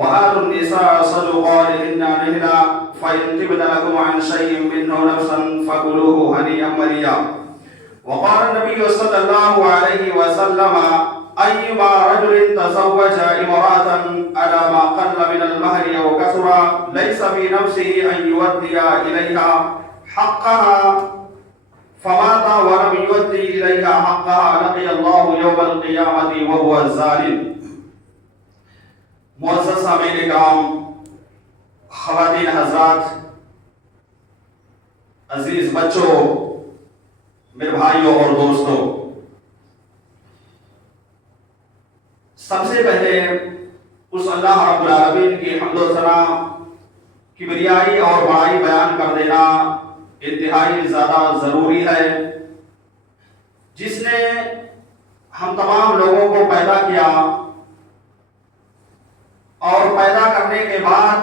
وآتوا النساء صدقاتهن نحلا فإن تبن لكم عن شيء منه نفسا فكلوه هنيئا مريئا. وقال النبي صلى الله عليه وسلم أيما رجل تزوج امرأة على ما قل من المهر أو كثر ليس في نفسه أن يودي إليها حقها فمات ولم يودي إليها حقها لقي الله يوم القيامة وهو الظالم. معزز سامعین کرام، خواتین حضرات، عزیز بچوں، میرے بھائیوں اور دوستوں، سب سے پہلے اس اللہ رب العالمین کی حمد و ثنا، کبریائی اور بڑائی بیان کر دینا انتہائی زیادہ ضروری ہے، جس نے ہم تمام لوگوں کو پیدا کیا اور پیدا کرنے کے بعد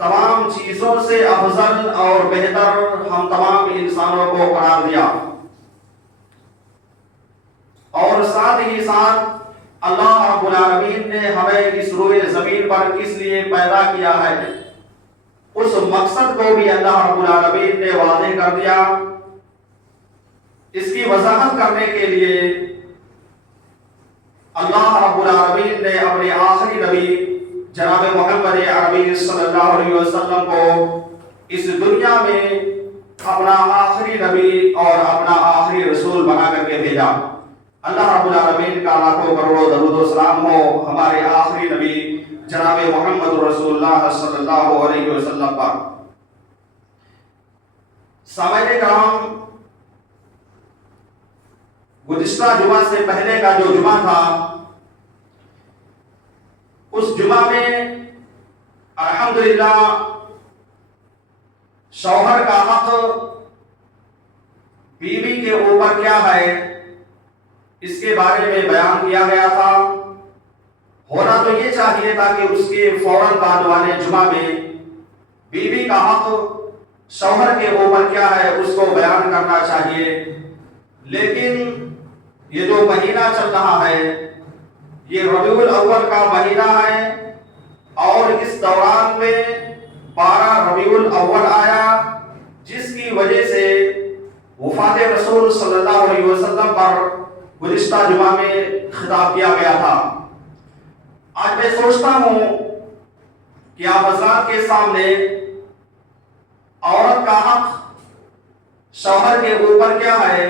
تمام چیزوں سے افضل اور بہتر ہم تمام انسانوں کو قرار دیا، اور ساتھ ہی ساتھ اللہ رب العالمین نے ہمیں اس روئے زمین پر کس لیے پیدا کیا ہے، اس مقصد کو بھی اللہ رب العالمین نے واضح کر دیا۔ اس کی وضاحت کرنے کے لیے اللہ رب العالمین نے اپنے آخری نبی جناب محمد عربی صلی اللہ علیہ وسلم کو اس دنیا میں اپنا آخری نبی اور اپنا آخری رسول بنا کر کے بھیجا۔ اللہ رب العالمین کا لاکھوں کروڑوں درود و سلام ہو ہمارے آخری نبی جناب محمد رسول اللہ صلی اللہ علیہ وسلم پر۔ سامعین کرام، گزشتہ جمعہ سے پہلے کا جو جمعہ تھا، اس جمعہ میں الحمدللہ شوہر کا حق بیوی کے اوپر کیا ہے اس کے بارے میں بیان کیا گیا تھا۔ ہونا تو یہ چاہیے تھا کہ اس کے فوراً بعد والے جمعہ میں بیوی کا حق شوہر کے اوپر کیا ہے اس کو بیان کرنا چاہیے، لیکن یہ جو مہینہ چل رہا ہے یہ ربیع الاول کا مہینہ ہے، اور اس دوران میں 12 ربیع الاول آیا، جس کی وجہ سے وفات رسول صلی اللہ علیہ وسلم پر گزشتہ جمعہ میں خطاب کیا گیا تھا۔ آج میں سوچتا ہوں کہ آپ حضرات کے سامنے عورت کا حق شوہر کے اوپر کیا ہے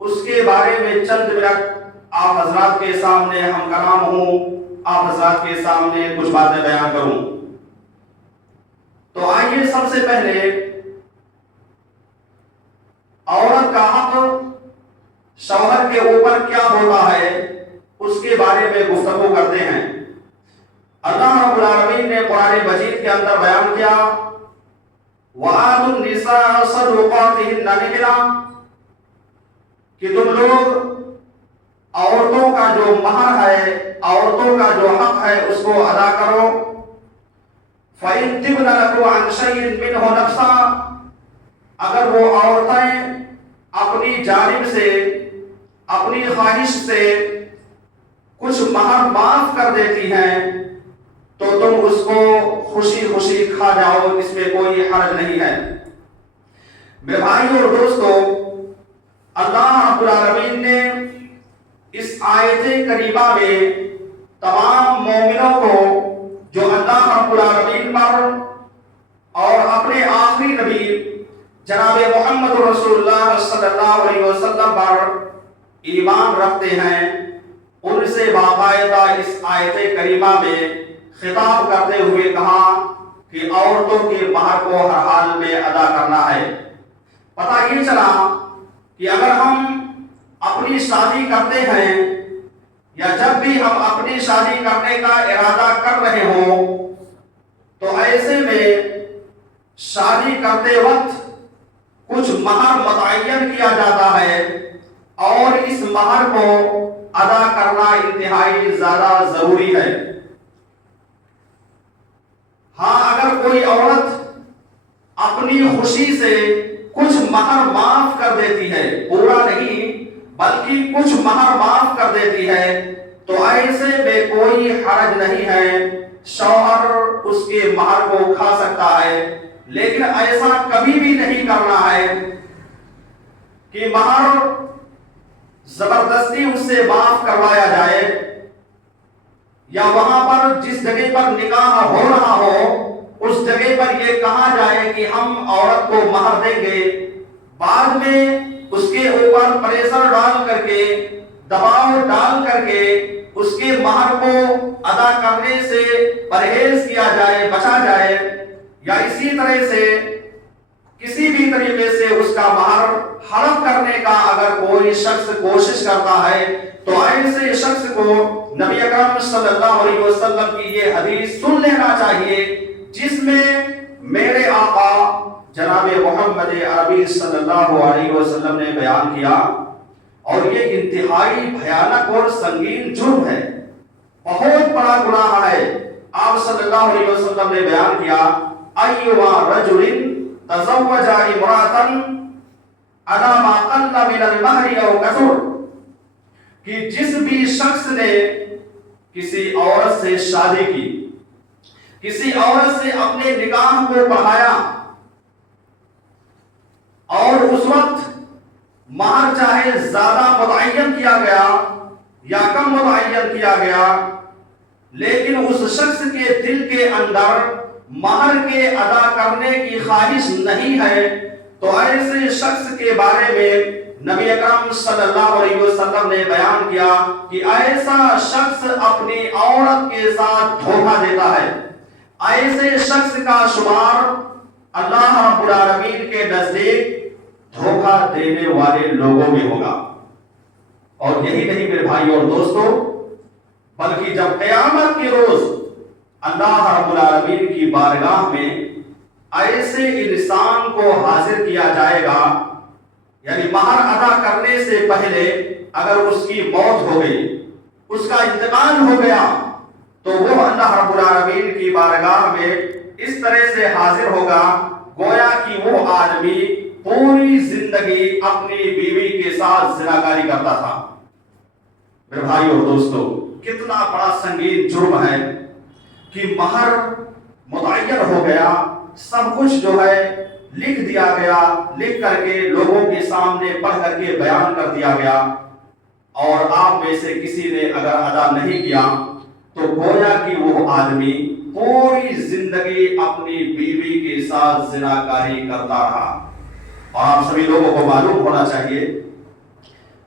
اس کے بارے میں چند منٹ آپ حضرات کے سامنے ہم کلام ہوں، آپ حضرات کے سامنے کچھ باتیں بیان کروں۔ تو آئیے سب سے پہلے عورت کا حق شوہر کے اوپر کیا ہوتا ہے اس کے بارے میں گفتگو کرتے ہیں۔ اللہ رب العالمین نے قرآن مجید کے اندر بیان کیا وَآتُوا النِّسَاءَ صَدُقَاتِهِنَّ نِحْلًا، کہ تم لوگ عورتوں کا جو مہر ہے، عورتوں کا جو حق ہے اس کو ادا کرو۔ فَإِن تِبْنَ لَكُمْ عَنْ شَيْءٍ مِّنْهُ نَفْسًا، اگر وہ عورتیں اپنی جانب سے، اپنی خواہش سے کچھ مہر معاف کر دیتی ہیں تو تم اس کو خوشی خوشی کھا جاؤ، اس میں کوئی حرج نہیں ہے۔ میرے بھائیوں اور دوستوں، اللہ رب العالمین نے اس آیت کریمہ میں تمام مومنوں کو جو اللہ رب العالمین پر اور اپنے آخری نبی جناب محمد رسول اللہ صلی اللہ علیہ وسلم پر ایمان رکھتے ہیں، ان سے باقاعدہ اس آیت کریمہ میں خطاب کرتے ہوئے کہا کہ عورتوں کے مہر کو ہر حال میں ادا کرنا ہے۔ پتہ یہ چلا کہ اگر ہم اپنی شادی کرتے ہیں یا جب بھی ہم اپنی شادی کرنے کا ارادہ کر رہے ہوں تو ایسے میں شادی کرتے وقت کچھ مہر متعین کیا جاتا ہے، اور اس مہر کو ادا کرنا انتہائی زیادہ ضروری ہے۔ ہاں، اگر کوئی عورت اپنی خوشی سے کچھ مہر معاف کر دیتی ہے، پورا نہیں بلکہ کچھ مہر معاف کر دیتی ہے، تو ایسے میں کوئی حرج نہیں ہے، شوہر اس کے مہر کو کھا سکتا ہے، لیکن ایسا کبھی بھی نہیں کرنا ہے کہ مہر زبردستی اس سے معاف کروایا جائے، یا وہاں پر جس جگہ پر نکاح ہو رہا ہو اس جگہ پر یہ کہا جائے کہ ہم عورت کو مہر دیں گے، بعد میں اس کے اوپر پریشر ڈال کر کے، دباؤ ڈال کر کے اس کے مہر کو ادا کرنے سے پرہیز کیا جائے، بچا جائے، یا اسی طرح سے کسی بھی طریقے سے اس کا مہر ہڑپ کرنے کا اگر کوئی شخص کوشش کرتا ہے تو ایسے شخص کو نبی اکرم صلی اللہ علیہ وسلم کی یہ حدیث سن لینا چاہیے، جس میں میرے آقا جناب محمد عربی صلی اللہ علیہ وسلم نے بیان کیا، اور یہ انتہائی بھیانک اور سنگین جرم ہے، بہت بڑا گناہ ہے۔ آپ صلی اللہ علیہ وسلم نے بیان کیا، ایما رجل تزوج امرأة على ما قل من المہر او کثر، کہ جس بھی شخص نے کسی عورت سے شادی کی، کسی عورت سے اپنے نکاح کو بڑھایا، اور اس وقت مہر چاہے زیادہ متعین کیا گیا یا کم متعین کیا گیا، لیکن اس شخص کے دل کے اندر مہر کے ادا کرنے کی خواہش نہیں ہے، تو ایسے شخص کے بارے میں نبی اکرم صلی اللہ علیہ وسلم نے بیان کیا کہ ایسا شخص اپنی عورت کے ساتھ دھوکہ دیتا ہے، ایسے شخص کا شمار اللہ رب العالمین کے نزدیک دھوکہ دینے والے لوگوں میں ہوگا۔ اور یہی نہیں میرے بھائی اور دوستو، بلکہ جب قیامت کے روز اللہ رب العالمین کی بارگاہ میں ایسے انسان کو حاضر کیا جائے گا، یعنی مہر ادا کرنے سے پہلے اگر اس کی موت ہو گئی، اس کا انتقال ہو گیا، تو وہ اللہ رب العالمین کی بارگاہ میں اس طرح سے حاضر ہوگا گویا کہ وہ آدمی پوری زندگی اپنی بیوی کے ساتھ زناکاری کرتا تھا۔ میرے بھائی اور دوستو، کتنا بڑا سنگین جرم ہے کہ مہر متعین ہو گیا، سب کچھ جو ہے لکھ دیا گیا، لکھ کر کے لوگوں کے سامنے پڑھ کر کے بیان کر دیا گیا، اور آپ میں سے کسی نے اگر ادا نہیں کیا تو گویا کہ وہ آدمی پوری زندگی اپنی بیوی کے ساتھ زناکاری کرتا رہا۔ اور آپ سبھی لوگوں کو معلوم ہونا چاہیے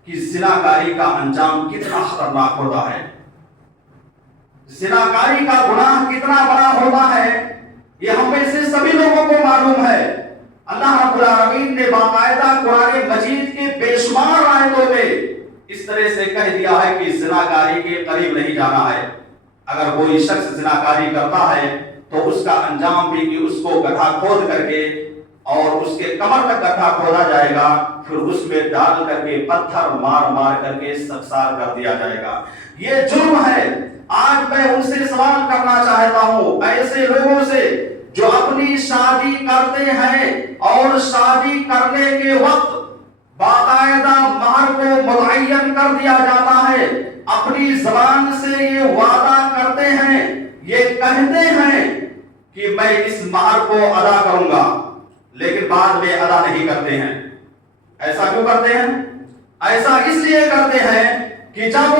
کہ زناکاری کا انجام کتنا خطرناک ہوتا ہے، زناکاری کا گناہ کتنا بڑا ہوتا ہے، یہ ہم میں سے سبھی لوگوں کو معلوم ہے۔ اللہ رب العالمین نے باقاعدہ قرآن مجید کے بے شمار آیتوں میں اس طرح سے کہہ دیا ہے کہ زناکاری کے قریب نہیں جانا ہے۔ اگر کوئی شخص زناکاری کرتا ہے تو اس کا انجام بھی کہ اس کو گڈھا کھود کر کے اور اس کے کمر تک گڈھا کھودا جائے گا، پھر اس میں ڈال کر کے پتھر مار مار کر کے سنسار کر دیا جائے گا۔ یہ جرم ہے۔ آج میں ان سے سوال کرنا چاہتا ہوں، ایسے لوگوں سے جو اپنی شادی کرتے ہیں اور شادی کرنے کے وقت باقاعدہ مہر کو متعین کر دیا جاتا ہے، اپنی زبان سے یہ وعدہ کرتے ہیں، یہ کہتے ہیں کہ میں اس مہر کو ادا کروں گا، لیکن بعد میں ادا نہیں کرتے ہیں۔ ایسا کیوں کرتے ہیں؟ ایسا اس لیے کرتے ہیں کہ جب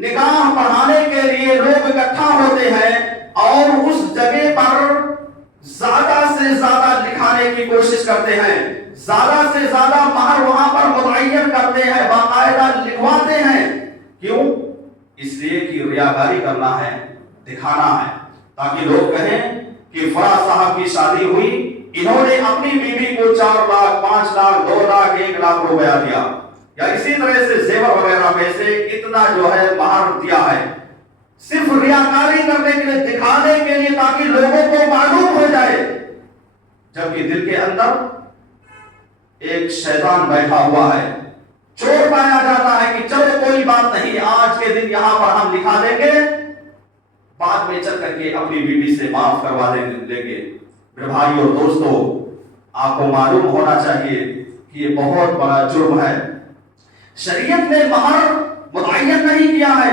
نکاح پڑھانے کے لیے لوگ اکٹھا ہوتے ہیں اور اس جگہ پر زیادہ سے زیادہ لکھانے کی کوشش کرتے ہیں، زیادہ سے زیادہ مہر وہاں پر متعین کرتے ہیں، باقاعدہ لکھواتے ہیں۔ کیوں؟ اس لیے کہ ریاکاری کرنا ہے، دکھانا ہے، تاکہ لوگ کہیں کہ فلاں صاحب کی شادی ہوئی، انہوں نے اپنی بیوی کو 4 لاکھ 5 لاکھ 2 لاکھ 1 لاکھ روپیہ دیا، یا اسی طرح سے زیور وغیرہ میں سے اتنا جو ہے مہر دیا ہے، صرف ریاکاری کرنے کے لیے، دکھانے کے لیے، تاکہ لوگوں کو معلوم ہو جائے، جبکہ دل کے اندر ایک شیطان بیٹھا ہوا ہے۔ چور پایا جاتا ہے کہ چلو کوئی بات نہیں، آج کے دن یہاں پر ہم لکھا دیں گے، بعد میں چل کر کے اپنی بیوی سے معاف کروا دیں گے۔ میرے بھائی اور دوستو، آپ کو معلوم ہونا چاہیے کہ یہ بہت بڑا جرم ہے۔ شریعت نے مہر متعین نہیں کیا ہے،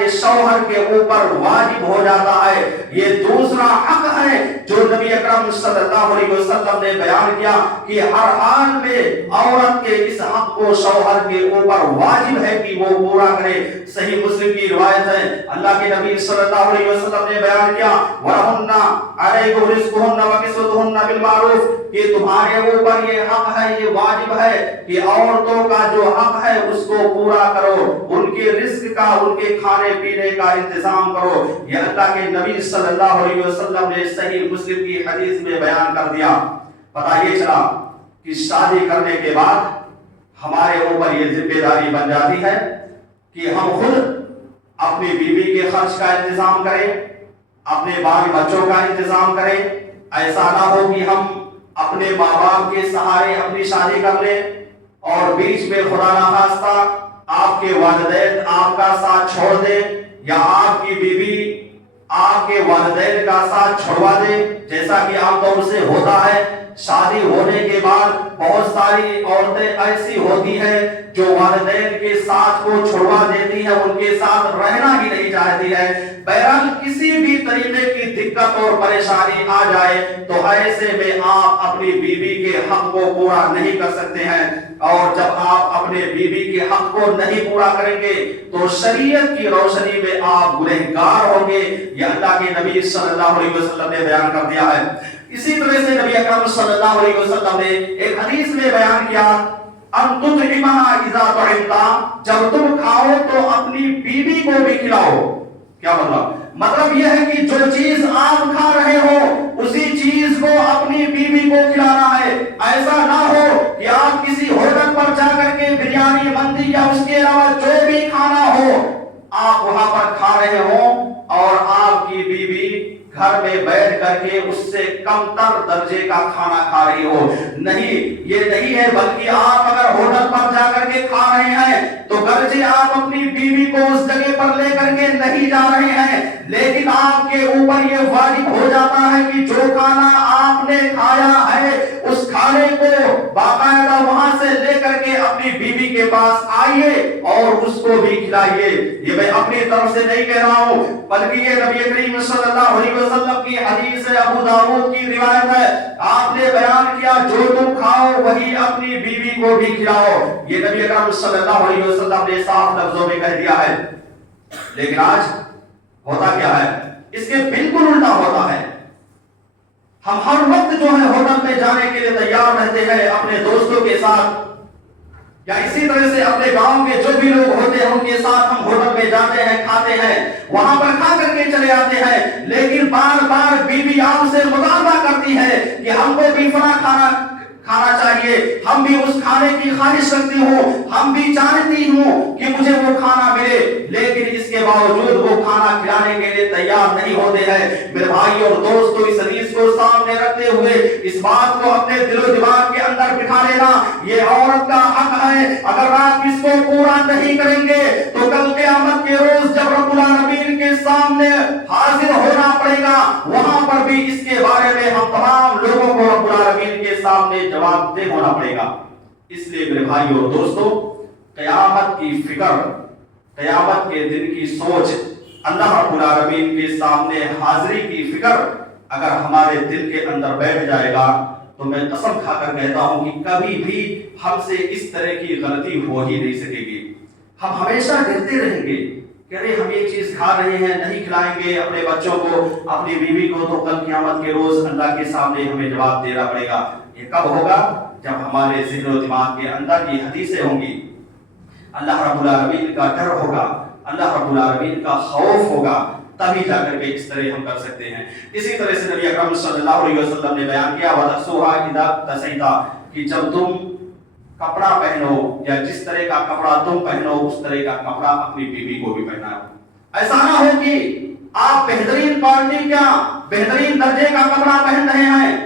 یہ شوہر کے اوپر واجب ہو جاتا ہے۔ یہ دوسرا حق ہے جو نبی اکرم صلی اللہ علیہ وسلم نے بیان کیا کہ ہر حال میں عورت کے اس حق کو شوہر کے اوپر واجب ہے کہ وہ پورا کرے۔ صحیح مسلم کی روایت ہے، اللہ کے نبی صلی اللہ علیہ وسلم نے بیان کیا وَلَهُنَّ عَلَيْكُمْ رِزْقُهُنَّ وَكِسْوَتُهُنَّ بِالْمَعْرُوفِ کہ تمہارے اوپر یہ حق ہے، یہ واجب ہے کہ عورتوں کا جو حق ہے اس کو پورا کرو، ان کے رزق کا، ان کے کھانے پینے کا انتظام کرو۔ یہ اللہ کے نبی صلی اللہ علیہ وسلم نے صحیح مسلم کی حدیث میں بیان کر دیا۔ پتہ یہ چلا کہ شادی کرنے کے بعد ہمارے اوپر یہ ذمہ داری بن جاتی ہے کہ ہم خود اپنی بیوی کے خرچ کا انتظام کریں، اپنے بال بچوں کا انتظام کریں۔ ایسا نہ ہو کہ ہم اپنے ماں باپ کے سہارے اپنی شادی کر لیں اور بیچ میں خدا نخواستہ آپ کے والدین آپ کا ساتھ چھوڑ دیں یا آپ کی بیوی آپ کے والدین کا ساتھ چھوڑوا دے، جیسا کہ عام طور سے ہوتا ہے۔ شادی ہونے کے بعد بہت ساری عورتیں ایسی ہوتی ہیں جو والدین کے ساتھ کو چھوڑوا دیتی ہیں، ان کے ساتھ رہنا ہی نہیں چاہتی ہے۔ بہرحال کسی بھی طریقے کی دقت اور پریشانی آ جائے تو ایسے میں آپ اپنی بیوی کے حق کو پورا نہیں کر سکتے ہیں، اور جب آپ اپنے بیوی کے حق کو نہیں پورا کریں گے تو شریعت کی روشنی میں آپ گنہگار ہوں گے۔ یہ اللہ کے نبی صلی اللہ علیہ وسلم نے بیان کر دیا ہے۔ اسی طرح سے نبی اکرم صلی اللہ علیہ وسلم نے ایک حدیث میں بیان کیا ان تطعمها اذا طعمت، جب تم کھاؤ تو اپنی بیوی کو بھی کھلاؤ۔ کیا مطلب یہ ہے کہ جو چیز آپ کھا رہے ہو اسی چیز کو اپنی بیوی کو کھلانا ہے۔ ایسا نہ ہو کہ آپ کسی ہوٹل پر جا کر کے بریانی مندی یا اس کے علاوہ جو بھی کھانا ہو آپ وہاں پر کھا رہے ہوں اور آپ کی بیوی گھر میں بیٹھ کر کے اس سے کم تر درجے کا کھانا کھا رہی ہو۔ نہیں، یہ نہیں ہے، بلکہ آپ اگر ہوٹل پر جا کر کے کھا رہے ہیں تو گرچہ آپ اپنی بیوی کو اس جگہ پر لے کر کے نہیں جا رہے ہیں، لیکن آپ کے اوپر یہ واجب ہو جاتا ہے کہ جو کھانا آپ نے کھایا ہے اس کھانے کو باقاعدہ وہاں سے لے کر کے اپنی بیوی کے پاس آئیے اور اس کو بھی کھلائیے۔ یہ میں اپنی طرف سے نہیں کہہ رہا ہوں، بلکہ یہ نبی کریم صلی اللہ علیہ وسلم کی حدیث ہے، ابو داؤد کی روایت ہے۔ آپ نے بیان کیا جو تم کھاؤ وہی اپنی بیوی کو بھی کھلاؤ۔ یہ نبی اکرم صلی اللہ علیہ وسلم نے صاف لفظوں میں کہہ دیا ہے، لیکن آج ہوتا کیا ہے؟ اس کے بالکل الٹا ہوتا ہے۔ ہم ہر وقت جو ہے ہوٹل میں جانے کے لیے تیار رہتے ہیں اپنے دوستوں کے ساتھ، یا اسی طرح سے اپنے گاؤں کے جو بھی لوگ ہوتے ہیں ان کے ساتھ ہم ہوٹل میں جاتے ہیں، کھاتے ہیں، وہاں پر کھا کر کے چلے آتے ہیں، لیکن بار بار بیوی آپ سے مطالبہ کرتی ہے کہ ہم کو بھی فلاں کھانا چاہیے، ہم بھی اس کھانے کی خواہش رکھتی ہوں، ہم بھی چاہتی ہوں کہ مجھے وہ کھانا ملے، لیکن اس کے باوجود وہ کھانا کھلانے کے لیے تیار نہیں ہوتے ہیں۔ میرے بھائی اور دوستو، اس حدیث کو سامنے رکھتے ہوئے اس بات کو اپنے دل و دماغ کے اندر بٹھا لینا، یہ عورت کا حق ہے۔ اگر آپ اس کو پورا نہیں کریں گے تو کل قیامت کے روز جب رب العالمین کے سامنے حاضر ہونا پڑے گا، وہاں پر بھی اس کے بارے میں ہم تمام لوگوں کو رب العالمین کے سامنے جواب دہ ہونا پڑے گا۔ اس لیے میرے بھائی اور دوستو، قیامت کی فکر، قیامت کے دن کی سوچ، اللہ رب العالمین کے سامنے حاضری کی فکر اگر ہمارے دل کے اندر بیٹھ جائے گا تو میں قسم کھا کر کہتا ہوں کہ کبھی بھی ہم سے اس طرح کی غلطی ہو ہی نہیں سکے گی۔ ہم ہمیشہ ڈرتے رہیں گے کہ ارے ہم یہ چیز کھا رہے ہیں، نہیں کھلائیں گے اپنے بچوں کو، اپنی بیوی کو، تو کل قیامت کے روز اللہ کے سامنے ہمیں جواب دینا پڑے گا۔ یہ کب ہوگا؟ جب ہمارے ذہن و دماغ کے اندر کی حدیثیں ہوں گی، اللہ رب العالمین کا ڈر ہوگا، اللہ رب العالمین کا خوف ہوگا، تبھی جا کر کے اس طرح ہم کر سکتے ہیں۔ اسی طرح سے نبی اکرم صلی اللہ علیہ وسلم نے بیان کیا وَتَقْسُوهَا إِذَا اقْتَسَيْتَ، کہ جب تم کپڑا پہنو یا جس طرح کا کپڑا تم پہنو اس طرح کا کپڑا اپنی بیوی کو بھی پہناؤ۔ ایسا نہ ہو کہ آپ بہترین کوالٹی کا، بہترین درجے کا کپڑا پہن رہے ہیں،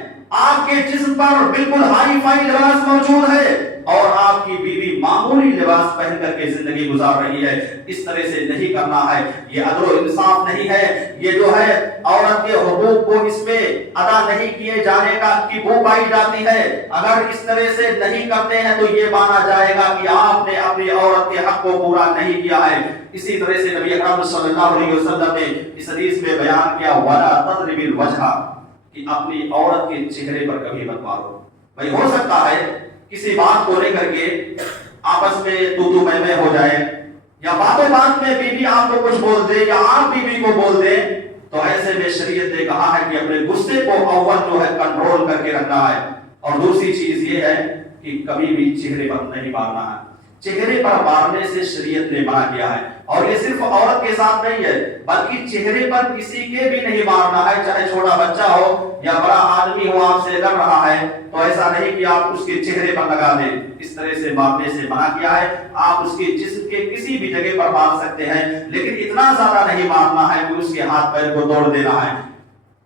آپ کے جسم پر بالکل ہائی فائی لباس موجود ہے اور آپ کی بیوی معمولی لباس پہن کر کے زندگی گزار رہی ہے۔ اس طرح سے نہیں کرنا ہے، یہ عدل و انصاف نہیں ہے۔ یہ جو ہے عورت کے حقوق کو اس میں ادا نہیں کیے جانے کی بو پائی جاتی ہے۔ اگر اس طرح سے نہیں کرتے ہیں تو یہ مانا جائے گا کہ آپ نے اپنی اپنی عورت کے حق کو پورا نہیں کیا ہے. اسی طرح سے نبی اکرم صلی اللہ علیہ وسلم نے اس حدیث میں بیان کیا وَلَا تَضْرِبِ الْوَجْهَ کہ اپنی عورت کے چہرے پر کبھی مت مارو. بھائی ہو سکتا ہے کسی بات کو لے کر کے آپس میں تو میں ہو جائے, یا باتوں بات میں بیوی آپ کو کچھ بول دے یا آپ بیوی کو بول دیں, تو ایسے میں شریعت نے کہا ہے کہ اپنے غصے کو اول جو ہے کنٹرول کر کے رکھنا ہے. اور دوسری چیز یہ ہے کہ کبھی بھی چہرے پر نہیں مارنا ہے. چہرے پر مارنے سے شریعت نے منع کیا ہے. اور یہ صرف عورت کے ساتھ نہیں ہے بلکہ چہرے پر کسی کے بھی نہیں مارنا ہے, چاہے چھوٹا بچہ ہو یا بڑا آدمی ہو آپ سے لڑ رہا ہے تو ایسا نہیں کہ آپ اس کے چہرے پر لگا دیں. اس طرح سے مارنے سے منع کیا ہے. آپ اس کے جسم کے کسی بھی جگہ پر مار سکتے ہیں لیکن اتنا زیادہ نہیں مارنا ہے کہ اس کے ہاتھ پیر کو توڑ دینا ہے,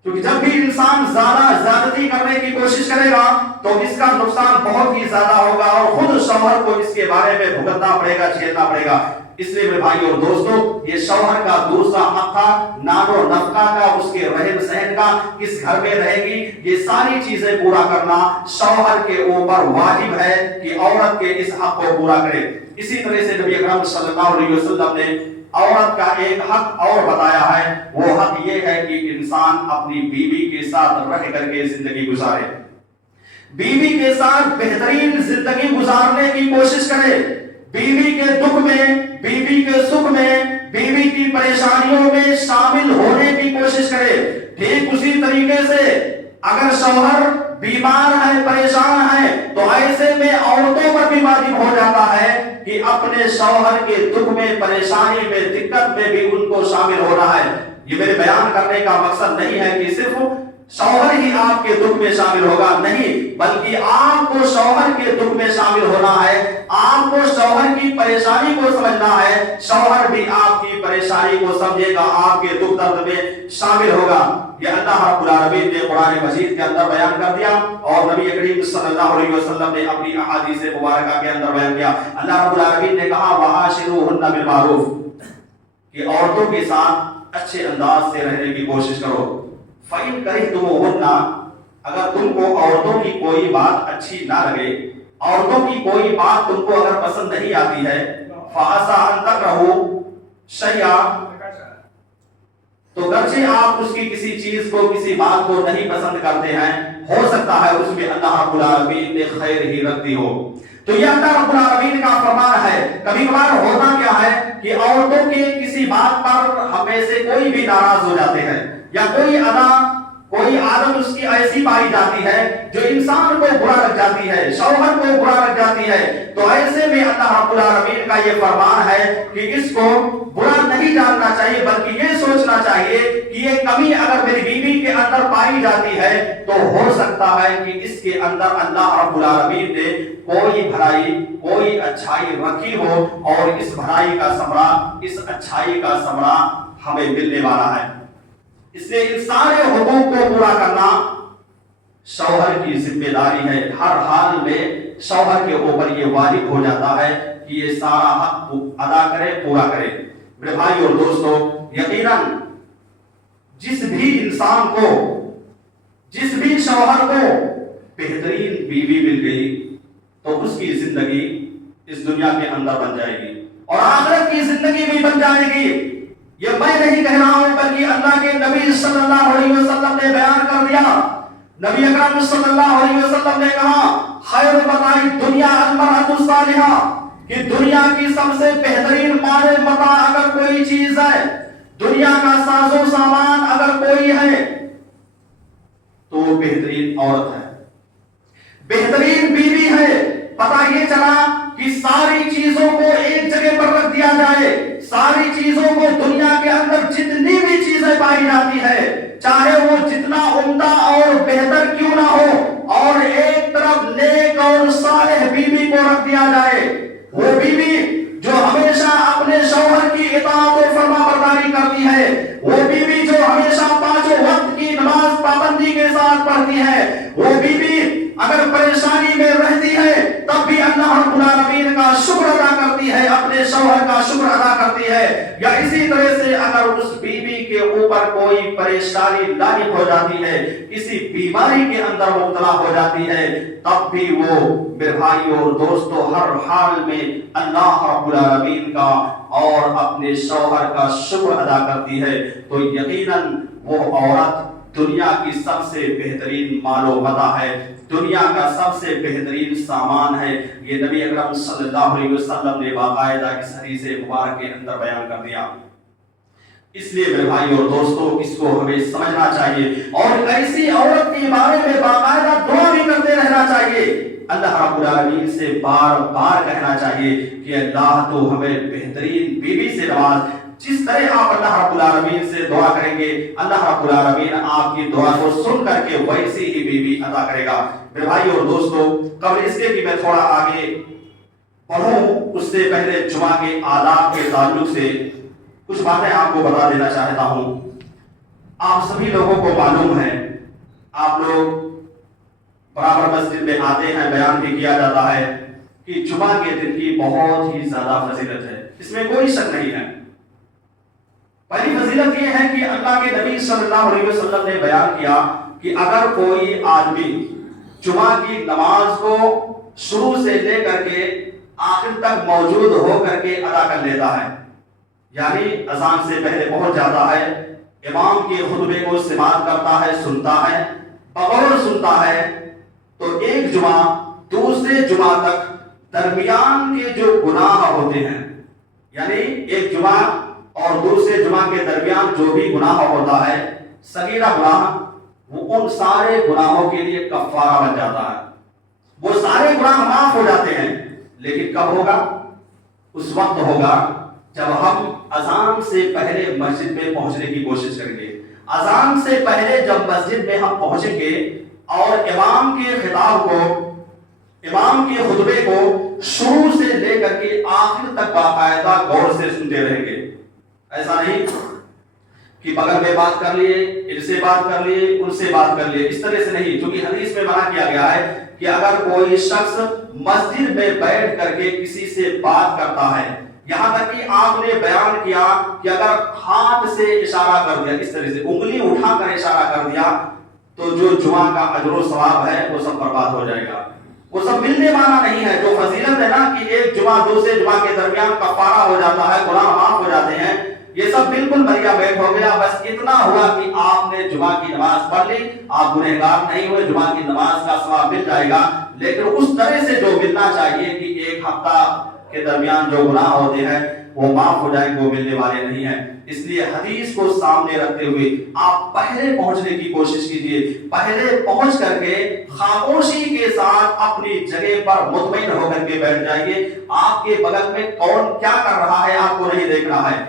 کیونکہ جب بھی انسان زیادتی کرنے کی کوشش کرے گا تو اس کا نقصان بہت ہی زیادہ ہوگا اور خود شوہر کو اس کے بارے میں بھگتنا پڑے گا, جھیلنا پڑے گا. اس لیے میرے بھائی اور دوستو, یہ شوہر کا دوسرا حق تھا نان و نفقہ کا, اس کے رہن سہن کا, کس گھر میں رہے گی, یہ ساری چیزیں پورا کرنا شوہر کے اوپر واجب ہے کہ عورت کے اس حق کو پورا کرے. اسی طرح سے نبی اکرم صلی اللہ علیہ وسلم نے عورت کا ایک حق اور بتایا ہے. وہ حق یہ ہے کہ انسان اپنی بیوی کے ساتھ رہ کر کے زندگی گزارے, بیوی کے ساتھ بہترین زندگی گزارنے کی کوشش کرے, بیوی کے دکھ میں, بیوی کے سکھ میں, بیوی کی پریشانیوں میں شامل ہونے کی کوشش کرے. ٹھیک اسی طریقے سے اگر شوہر بیمار ہے, پریشان ہے, تو ایسے میں عورتوں پر بھی واجب ہو جاتا ہے کہ اپنے شوہر کے دکھ میں, پریشانی میں, دقت میں بھی ان کو شامل ہونا ہے. یہ میرے بیان کرنے کا مقصد نہیں ہے کہ صرف شوہر ہی آپ کے دکھ میں شامل ہوگا, نہیں, بلکہ آپ کو شوہر کے دکھ میں شامل ہونا ہے, آپ کو شوہر کی پریشانی کو سمجھنا ہے, شوہر بھی آپ کی پریشانی کو سمجھے گا, آپ کے دکھ درد میں شامل ہوگا. یہ اللہ رب العالمین نے قرآن مجید کے اندر بیان کر دیا اور نبی کریم صلی اللہ علیہ وسلم نے اپنی احادیث مبارکہ کے اندر بیان کیا. اللہ رب العالمین نے کہا وَعَاشِرُوهُنَّ بِالْمَعْرُوفِ کہ عورتوں کے ساتھ اچھے انداز سے رہنے کی کوشش کرو. فَإِن كَرِهْتُمُوهُنَّ اگر تم کو عورتوں کی کوئی بات اچھی نہ لگے, عورتوں کی کوئی بات تم کو اگر پسند نہیں آتی ہے, فَعَسَىٰ أَن تَكْرَهُوا شَيْئًا تو گرچہ آپ اس کی کسی چیز کو, کسی بات کو نہیں پسند کرتے ہیں, ہو سکتا ہے اس میں اللہ رب العالمین نے خیر ہی رکھ دی ہو. تو یہ اللہ رب العالمین کا فرمان ہے. کبھی کبھار ہوتا کیا ہے کہ عورتوں کے کسی بات پر ہمیں سے کوئی بھی ناراض ہو جاتے ہیں, یا کوئی ادا, کوئی عادت اس کی ایسی پائی جاتی ہے جو انسان کو برا لگ جاتی ہے, شوہر کو برا لگ جاتی ہے. تو ایسے میں اللہ رب العالمین کا یہ فرمان ہے کہ اس کو برا نہیں جاننا چاہیے بلکہ یہ سوچنا چاہیے کہ یہ کمی اگر میری بیوی کے اندر پائی جاتی ہے تو ہو سکتا ہے کہ اس کے اندر اللہ رب العالمین نے کوئی بھلائی, کوئی اچھائی رکھی ہو اور اس بھلائی کا ثمرہ, اس اچھائی کا ثمرہ ہمیں ملنے والا ہے. اس لیے ان سارے حقوق کو پورا کرنا شوہر کی ذمہ داری ہے. ہر حال میں شوہر کے اوپر یہ واجب ہو جاتا ہے کہ یہ سارا حق ادا کرے, پورا کرے. میرے بھائی اور دوستو, یقیناً جس بھی انسان کو, جس بھی شوہر کو بہترین بیوی مل گئی تو اس کی زندگی اس دنیا کے اندر بن جائے گی اور آخرت کی زندگی بھی بن جائے گی. یہ میں نہیں کہہ رہا ہوں بلکہ اللہ کے نبی صلی اللہ علیہ وسلم نے بیان کر دیا. نبی اکرم صلی اللہ علیہ وسلم نے کہا خیر متاع دنیا المرأۃ الصالحہ کہ دنیا کی سب سے بہترین مال متاع اگر کوئی چیز ہے, دنیا کا ساز و سامان اگر کوئی ہے تو وہ بہترین عورت ہے, بہترین بیوی ہے. پتہ یہ چلا کہ ساری چیزوں کو ایک جگہ پر رکھ دیا جائے, ساری چیزوں کو دنیا کے اندر جتنی بھی چیزیں پائی جاتی ہے, چاہے وہ جتنا عمدہ اور بہتر کیوں نہ ہو, اور ایک طرف نیک اور صالح بیوی کو رکھ دیا جائے. وہ بیوی جو ہمیشہ اپنے شوہر کی اطاعت و فرما برداری کرتی ہے, وہ بیوی جو ہمیشہ پانچوں وقت کی نماز پابندی کے ساتھ پڑھتی ہے, وہ بیوی اگر پریشانی میں رہتی ہے تب بھی اللہ رب العالمین کا شکر ادا کرتی کرتی ہے، اپنے شوہر کا شکر ادا کرتی ہے، یا اسی طرح سے اگر اس بیوی کے اوپر کوئی پریشانی لاحق ہو جاتی ہے، کسی بیماری کے اندر مبتلا ہو جاتی ہے، تب بھی وہ میرے بھائی اور دوستو ہر حال میں اللہ رب العالمین کا اور اپنے شوہر کا شکر ادا کرتی ہے، تو یقیناً وہ عورت دنیا کی سب سے بہترین مال و متاع ہے، دنیا کا سب سے بہترین سامان ہے۔ یہ نبی اکرم صلی اللہ علیہ وسلم نے باقاعدہ اس حدیث مبارک کے اندر بیان کر دیا۔ اس لیے میرے بھائی اور دوستو اس کو ہمیں سمجھنا چاہیے اور ایسی عورت کے بارے میں باقاعدہ دعا بھی کرتے رہنا چاہیے، اللہ رب العالمین سے بار بار کہنا چاہیے کہ اللہ تو ہمیں بہترین بیوی سے نواز۔ جس طرح آپ اللہ رب العالمین سے دعا کریں گے، اللہ رب العالمین آپ کی دعا کو سن کر کے ویسی ہی بیوی عطا کرے گا۔ میرے بھائی اور دوستو، قبل اس کے کہ میں تھوڑا آگے بڑھوں، اس سے پہلے جمعہ کے آداب کے تعلق سے کچھ باتیں آپ کو بتا دینا چاہتا ہوں۔ آپ سبھی لوگوں کو معلوم ہے، آپ لوگ برابر مسجد میں آتے ہیں، بیان بھی کیا جاتا ہے کہ جمعہ کے دن کی بہت ہی زیادہ فضیلت ہے، اس میں کوئی شک نہیں ہے۔ پہلی فضیلت یہ ہے کہ اللہ کے نبی صلی اللہ علیہ وسلم نے بیان کیا کہ اگر کوئی آدمی جمعہ کی نماز کو شروع سے لے کر کے آخر تک موجود ہو کر کے ادا کر لیتا ہے، یعنی اذان سے پہلے پہنچ جاتا ہے، امام کے خطبے کو سماعت کرتا ہے، سنتا ہے، بغور سنتا ہے، تو ایک جمعہ دوسرے جمعہ تک درمیان کے جو گناہ ہوتے ہیں، یعنی ایک جمعہ اور دوسرے جمعہ کے درمیان جو بھی گناہ ہوتا ہے، صغیرہ گناہ، وہ ان سارے گناہوں کے لیے کفارہ بن جاتا ہے، وہ سارے گناہ معاف ہو جاتے ہیں۔ لیکن کب ہوگا؟ اس وقت ہوگا جب ہم اذان سے پہلے مسجد میں پہنچنے کی کوشش کریں گے۔ اذان سے پہلے جب مسجد میں ہم پہنچیں گے اور امام کے خطاب کو، امام کے خطبے کو شروع سے لے کر کے آخر تک باقاعدہ غور سے سنتے رہیں گے، ایسا نہیں کہ بغل میں بات کر لیے، ان سے بات کر لیے، ان سے بات کر لیے، اس طرح سے نہیں، کیونکہ حدیث میں منع کیا گیا ہے کہ اگر کوئی شخص مسجد میں بیٹھ کر کے کسی سے بات کرتا ہے، یہاں تک کہ آپ نے بیان کیا کہ اگر ہاتھ سے اشارہ کر دیا، اس طرح سے انگلی اٹھا کر اشارہ کر دیا، تو جو جمعہ کا اجر و ثواب ہے وہ سب برباد ہو جائے گا، وہ سب ملنے والا نہیں ہے۔ جو فضیلت ہے نا کہ ایک جمعہ دوسرے جمعہ کے درمیان کفارہ ہو جاتا ہے، گناہ معاف ہو جاتے ہیں، یہ سب بالکل مریا بیٹھ ہو گیا۔ بس اتنا ہوا کہ آپ نے جمعہ کی نماز پڑھ لی، آپ گنہگار نہیں ہوئے، جمعہ کی نماز کا ثواب مل جائے گا، لیکن اس طرح سے جو ملنا چاہیے کہ ایک ہفتہ کے درمیان جو گناہ ہوتے ہیں وہ معاف ہو جائیں، وہ ملنے والے نہیں ہیں۔ اس لیے حدیث کو سامنے رکھتے ہوئے آپ پہلے پہنچنے کی کوشش کیجئے، پہلے پہنچ کر کے خاموشی کے ساتھ اپنی جگہ پر مطمئن ہو کر کے بیٹھ جائیے۔ آپ کے بغل میں کون کیا کر رہا ہے آپ کو نہیں دیکھنا ہے،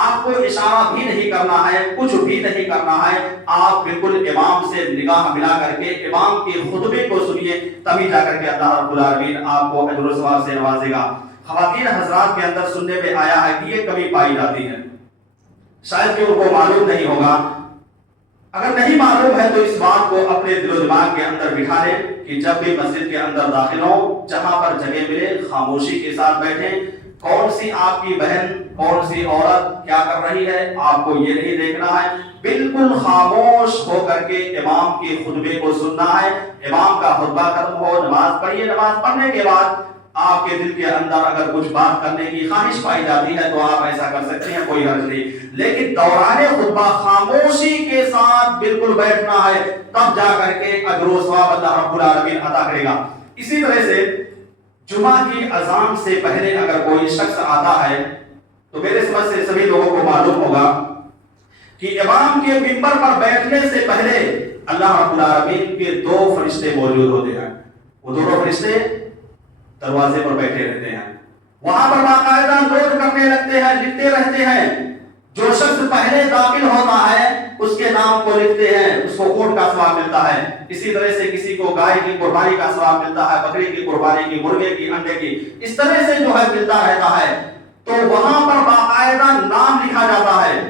آپ کو اشارہ بھی نہیں کرنا ہے، کچھ بھی نہیں کرنا ہے، آپ بالکل امام سے نگاہ ملا کر کے امام کے خطبے کو سنیے، تبھی جا کر کے اللہ رب العالمین آپ کو اجر و ثواب سے نوازے گا۔ خواتین حضرات کے اندر سننے میں آیا ہے کہ یہ کمی پائی جاتی ہے، شاید کہ ان کو معلوم نہیں ہوگا، اگر نہیں معلوم ہے تو اس بات کو اپنے دل و دماغ کے اندر بٹھا لیں کہ جب بھی مسجد کے اندر داخل ہوں، جہاں پر جگہ ملے خاموشی کے ساتھ بیٹھیں، کون سی آپ کی بہن، کون سی عورت کیا کر رہی ہے آپ کو یہ نہیں دیکھنا ہے، بالکل خاموش ہو کر کے امام کے خطبے کو سننا ہے۔ امام کا خطبہ ختم ہو، نماز پڑھیے، نماز پڑھنے کے بعد آپ کے دل کے اندر اگر کچھ بات کرنے کی خواہش پائی جاتی ہے تو آپ ایسا کر سکتے ہیں، کوئی حرج نہیں، لیکن دوران خطبہ خاموشی کے ساتھ بالکل بیٹھنا ہے، تب جا کر کے اجر و ثواب اللہ رب العالمین عطا کرے گا۔ اسی طرح سے جمعہ کی اذان سے پہلے اگر کوئی شخص آتا ہے تو میرے سمجھ سے سبھی لوگوں کو معلوم ہوگا کہ امام کے منبر پر بیٹھنے سے پہلے اللہ رب العالمین کے دو فرشتے موجود ہوتے ہیں، وہ دونوں فرشتے دروازے پر بیٹھے رہتے ہیں، وہاں پر باقاعدہ نوٹ کرنے لگتے ہیں، لکھتے رہتے ہیں، جو شخص پہلے داخل ہوتا ہے اس کے نام کو لکھتے ہیں، اس کو اونٹ کا ثواب ملتا ہے، اسی طرح سے کسی کو گائے کی قربانی کا ثواب ملتا ہے، بکری کی قربانی کی، مرغے کی، انڈے کی، اس طرح سے جو ہے ملتا رہتا ہے، تو وہاں پر باقاعدہ نام لکھا جاتا ہے۔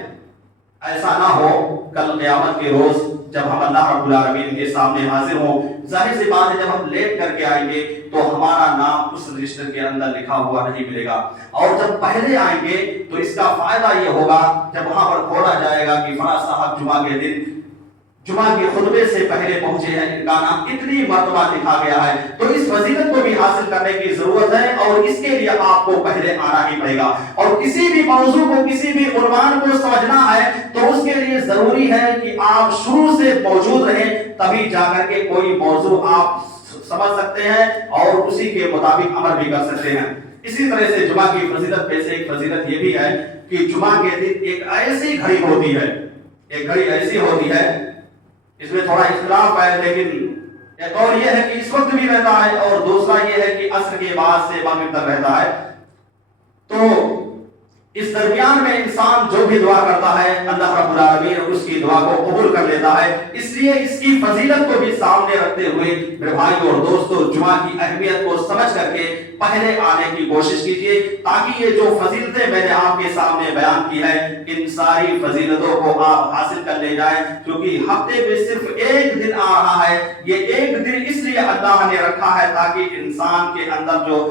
ایسا نہ ہو کل قیامت کے روز جب ہم اللہ رب العالمین کے سامنے حاضر ہوں، ظاہر سی بات ہے جب ہم لیٹ کر کے آئیں گے تو ہمارا نام اس رجسٹر کے اندر لکھا ہوا نہیں ملے گا، اور جب پہلے آئیں گے تو اس کا فائدہ یہ ہوگا جب وہاں پر کھولا جائے گا کہ فلاں صاحب جمعہ کے دن جمعہ کے خطبے سے پہلے پہنچے ہیں، ان کا نام اتنی مرتبہ لکھا گیا ہے، تو اس فضیلت کو بھی حاصل کرنے کی ضرورت ہے، اور اس کے لیے آپ کو پہلے آنا ہی پڑے گا، اور کسی بھی موضوع کو، کسی بھی عنوان کو سمجھنا ہے تو اس کے لیے ضروری ہے کہ آپ شروع سے موجود رہیں، تبھی جا کر کے کوئی موضوع آپ سمجھ سکتے ہیں اور اسی کے مطابق عمل بھی کر سکتے ہیں۔ اسی طرح سے جمعہ کی فضیلت میں سے ایک فضیلت یہ بھی ہے کہ جمعہ کے دن ایک ایسی گھڑی ہوتی ہے، ایک گھڑی ایسی ہوتی ہے، اس میں تھوڑا اختلاف ہے، لیکن ایک اور یہ ہے کہ اس وقت بھی رہتا ہے، اور دوسرا یہ ہے کہ عصر کے بعد سے مغرب تک رہتا ہے، تو اس درمیان میں انسان جو بھی دعا کرتا ہے اللہ رب العالمین اس کی دعا کو قبول کر لیتا ہے۔ اس لیے اس کی فضیلت کو بھی سامنے رکھتے ہوئے میرے بھائی اور دوستو، جمعہ کی اہمیت کو سمجھ کر کے پہلے آنے کی کوشش کیجیے، تاکہ یہ جو فضیلتیں میں نے آپ کے سامنے بیان کی ہے ان ساری فضیلتوں کو آپ حاصل کر لے جائیں، کیونکہ ہفتے میں صرف ایک دن آ رہا ہے، یہ ایک دن اس لیے اللہ نے رکھا ہے تاکہ انسان کے اندر جو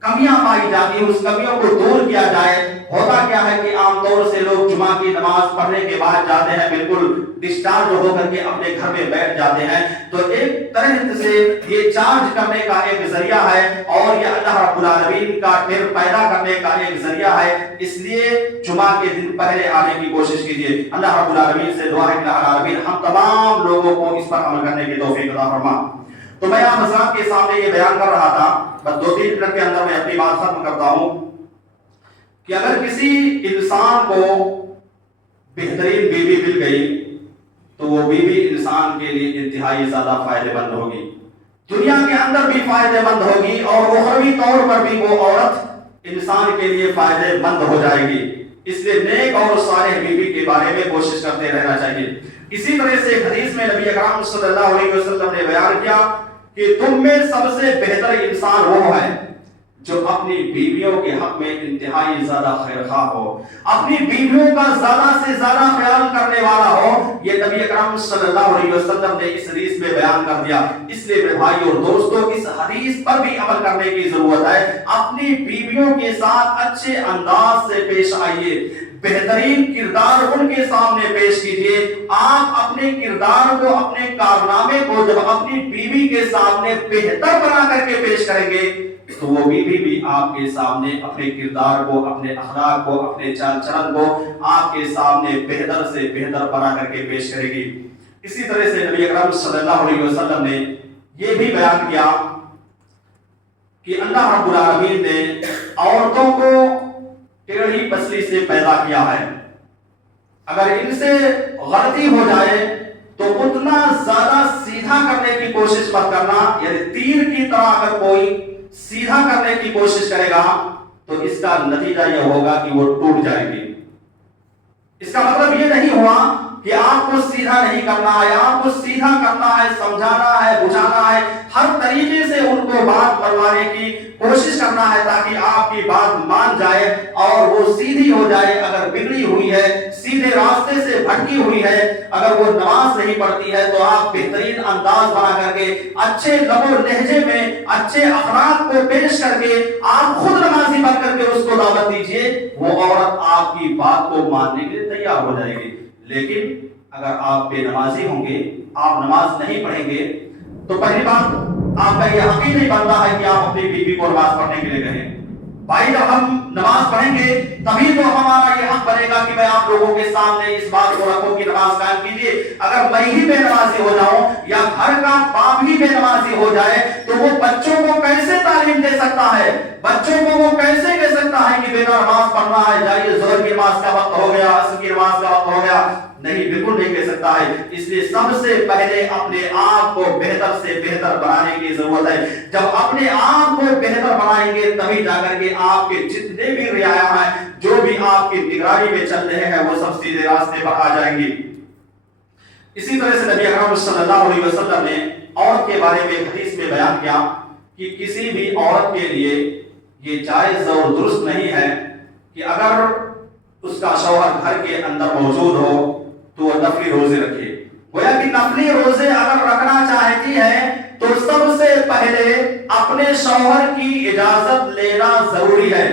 کمیاں پائی جاتی ہیں اس کمیوں کو دور کیا جائے۔ ہوتا کیا ہے کہ عام طور سے لوگ جمعہ کی نماز پڑھنے کے بعد جاتے ہیں، بالکل ڈسچارج ہو کر کے اپنے گھر میں بیٹھ جاتے ہیں، تو ایک طرح سے یہ چارج کرنے کا ایک ذریعہ ہے، اور یہ اللہ رب العالمین کا پھر پیدا کرنے کا ایک ذریعہ ہے، اس لیے جمعہ کے دن پہلے آنے کی کوشش کیجیے۔ اللہ رب العالمین سے دعا ہے کہ اللہ العالمین ہم تمام لوگوں کو اس پر عمل کرنے کی توفیق عطا فرما۔ تو میں آپ حضرات کے سامنے یہ بیان کر رہا تھا، بس 2-3 منٹ کے اندر میں اپنی بات ختم کرتا ہوں، کہ اگر کسی انسان کو بہترین بیوی مل گئی تو وہ بیوی انسان کے لیے انتہائی زیادہ فائدہ مند ہوگی، دنیا کے اندر بھی فائدہ مند ہوگی، اور اخروی طور پر بھی وہ عورت انسان کے لیے فائدہ مند ہو جائے گی، اس لیے نیک اور صالح بیوی کے بارے میں کوشش کرتے رہنا چاہیے۔ اسی طرح سے حدیث میں نبی اکرم صلی اللہ علیہ وسلم نے بیان کیا کہ تم میں سب سے بہتر انسان وہ ہے جو اپنی بیویوں کے حق میں انتہائی زیادہ خیر خواہ ہو، اپنی بیویوں کا زیادہ سے زیادہ خیال کرنے والا ہو۔ یہ نبی اکرم صلی اللہ علیہ وسلم نے اس حدیث میں بیان کر دیا، اس لیے میرے بھائی اور دوستو اس حدیث پر بھی عمل کرنے کی ضرورت ہے۔ اپنی بیویوں کے ساتھ اچھے انداز سے پیش آئیے، بہترین کردار ان کے سامنے پیش کیجیے۔ آپ اپنے کردار کو، اپنے کارنامے کو جب اپنی بیوی کے سامنے بہتر بنا کر کے پیش کریں گے تو وہ بیوی بھی آپ کے سامنے اپنے کردار کو، اپنے اخلاق کو، اپنے چال چلن کو آپ کے سامنے بہتر سے بہتر بنا کر کے پیش کرے گی۔ اسی طرح سے نبی اکرم صلی اللہ علیہ وسلم نے یہ بھی بیان کیا کہ اللہ رب العالمین نے عورتوں کو ٹیڑھی پسلی سے پیدا کیا ہے، اگر ان سے غلطی ہو جائے تو اتنا زیادہ سیدھا کرنے کی کوشش مت کرنا، یعنی تیر کی طرح اگر کوئی سیدھا کرنے کی کوشش کرے گا تو اس کا نتیجہ یہ ہوگا کہ وہ ٹوٹ جائے گی۔ اس کا مطلب یہ نہیں ہوا کہ آپ کو سیدھا نہیں کرنا ہے، آپ کو سیدھا کرنا ہے، سمجھانا ہے، بجھانا ہے، ہر طریقے سے ان کو بات بتانے کی کوشش کرنا ہے تاکہ آپ کی بات مان جائے اور وہ سیدھی ہو جائے۔ اگر بگڑی ہوئی ہے، سیدھے راستے سے بھٹکی ہوئی ہے، اگر وہ نماز نہیں پڑھتی ہے تو آپ بہترین انداز بنا کر کے، اچھے لب و لہجے میں اچھے اخلاق کو پیش کر کے آپ خود نمازی بن کر کے اس کو دعوت دیجیے، وہ عورت آپ کی بات کو ماننے کے لیے تیار ہو جائے گی۔ لیکن اگر آپ بے نمازی ہوں گے، آپ نماز نہیں پڑھیں گے، تو پہلی بات آپ کا یہ حق ہی نہیں بنتا ہے کہ آپ اپنی بیوی کو نماز پڑھنے کے لیے کہیں۔ بھائی جب ہم نماز پڑھیں گے تبھی تو ہمارا یہ حق بنے گا کہ میں آپ لوگوں کے سامنے اس بات کو رکھوں کہ نماز قائم کیجیے۔ اگر میں ہی بے نمازی ہو جاؤں یا گھر کا باپ ہی بے نمازی ہو جائے تو وہ بچوں کو کیسے تعلیم دے سکتا ہے؟ بچوں کو وہ کیسے کہہ سکتا ہے کہ بیٹا نماز پڑھنا ہے، جائیے ظہر کی نماز کا وقت ہو گیا، عصر کی نماز کا وقت ہو گیا؟ نہیں، بالکل نہیں کہہ سکتا ہے۔ اس لیے سب سے پہلے اپنے آپ کو بہتر سے بہتر بنانے کی ضرورت ہے۔ جب اپنے آپ کو بہتر بنائیں گے تبھی جا کر کے آپ کے جتنے بھی رعایا ہیں، جو بھی آپ کی نگرانی میں چل رہے ہیں، وہ سب سیدھے راستے پر آ جائیں گے۔ اسی طرح سے نبی اکرم صلی اللہ علیہ وسلم نے عورت کے بارے میں حدیث میں بیان کیا کہ کسی بھی عورت کے لیے یہ جائز اور درست نہیں ہے کہ اگر اس کا شوہر گھر کے اندر موجود ہو تو وہ نفلی روزے رکھے، گویا کہ نفلی روزے اگر رکھنا چاہتی ہے تو سب سے پہلے اپنے شوہر کی اجازت لینا ضروری ہے.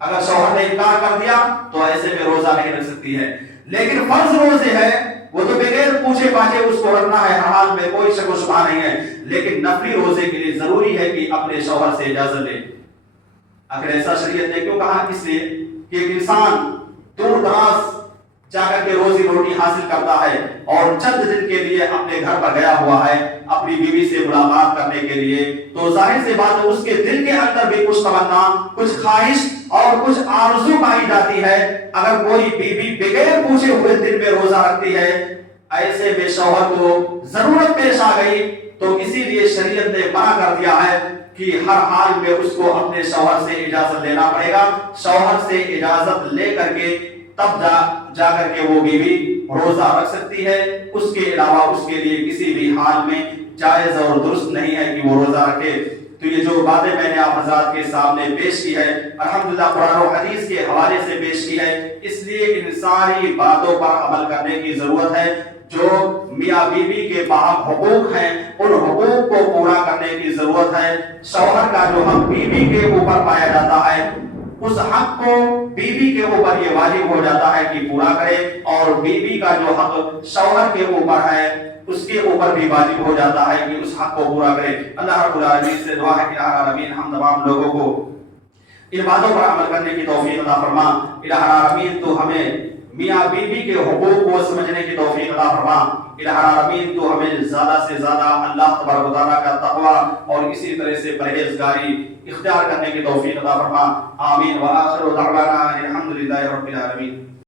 اگر شوہر نے انکار کر دیا تو ایسے میں روزہ نہیں رکھ سکتی ہے. لیکن فرض روزے ہے وہ تو بغیر پوچھے پاچھے اس کو رکھنا ہے، ہر حال میں کوئی شک و شبہ نہیں ہے. لیکن نفلی روزے کے لیے ضروری ہے کہ اپنے شوہر سے اجازت لے. اگر ایسا شریعت نے کیوں کہا؟ اس لیے کہ ایک انسان دور دراز جا کر کے روزی روٹی حاصل کرتا ہے اور چند دن کے لیے اپنے گھر پر گیا ہوا ہے اپنی بیوی سے ملاقات کرنے کے لیے، تو ظاہر سی بات ہے اس کے دل کے اندر بھی کچھ تمنا، کچھ خواہش اور کچھ آرزو پائی جاتی ہے. اگر کوئی بیوی بغیر پوچھے ہوئے دن میں روزہ رکھتی ہے، ایسے میں شوہر کو ضرورت پیش آ گئی تو اسی لیے شریعت نے منع کر دیا ہے کہ ہر حال میں اس کو اپنے شوہر سے اجازت لینا پڑے گا. شوہر سے اجازت لے کر کے تب جا کر کے وہ بیوی روزہ رکھ سکتی ہے. اس کے علاوہ اس کے لیے کسی بھی حال میں جائز اور درست نہیں ہے کہ وہ روزہ رکھے. تو یہ جو باتیں میں نے آپ حضرات کے سامنے پیش کی ہے الحمدللہ قرآن و حدیث کے حوالے سے پیش کی ہے. اس لیے ان ساری باتوں پر عمل کرنے کی ضرورت ہے. جو میاں بیوی کے باہم حقوق ہیں ان حقوق کو پورا کرنے کی ضرورت ہے. شوہر کا جو حق بیوی کے اوپر پایا جاتا ہے اس حق کو بیوی کے اوپر یہ واجب ہو جاتا ہے کہ پورا کرے، اور بیوی کا جو حق شوہر کے اوپر ہے اس کے اوپر بھی واجب ہو جاتا ہے کہ اس حق کو پورا کرے. اللہ رب العالمین سے دعا ہے کہ الہ العالمین ہم تمام لوگوں کو ان باتوں پر عمل کرنے کی توفیق عطا فرما. الہ العالمین تو ہمیں میاں بیوی کے حقوق کو سمجھنے کی توفیق عطا فرما. الہ العالمین تو ہمیں زیادہ سے زیادہ اللہ تبارک و تعالیٰ کا تقوی اور اسی طرح سے پرہیزگاری اختیار کرنے کی توفیق عطا فرما. آمین. وآخر دعوانا الحمدللہ رب العالمین.